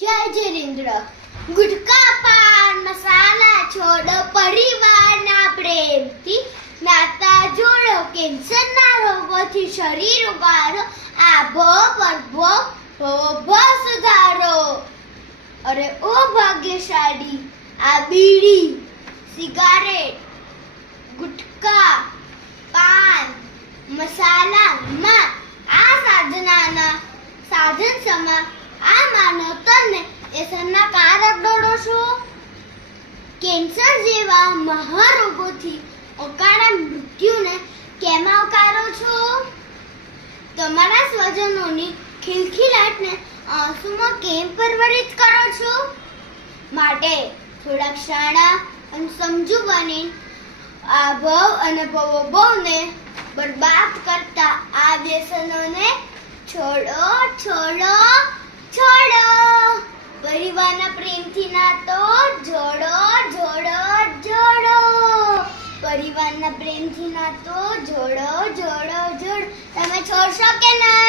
જય જિનેન્દ્ર. ગુટકા પાન મસાલા છોડો, પરિવારના પ્રેમથી નાતા જોડો, કેન્સરના રોગોથી શરીર ઉગારો, આભો પરભો ભવ સુધારો. અરે ઓ ભાગ્યશાળી, આ બીડી, સિગારેટ, ગુટકા, પાન, મસાલામાં આ સાધન સમા આ માનવ તનને વ્યસનના કારક દોડો છો. કેન્સર જેવા મહારોગોથી અકાળા મૃત્યુને કેમ આવકારો છો? તમારા સ્વજનોની ખિલખિલાટને આંસુમાં કેમ પરવરિત કરો છો? માટે થોડાક શાણા અને સમજુ બની આ ભવ અને ભવોભવને બરબાદ કરતા આ વ્યસનોને છોડો છોડો છોડો. પરિવારના પ્રેમથી નાતો જોડો જોડો જોડો. પરિવારના પ્રેમથી નાતો જોડો જોડો જોડો. તમે છોડશો કે ના?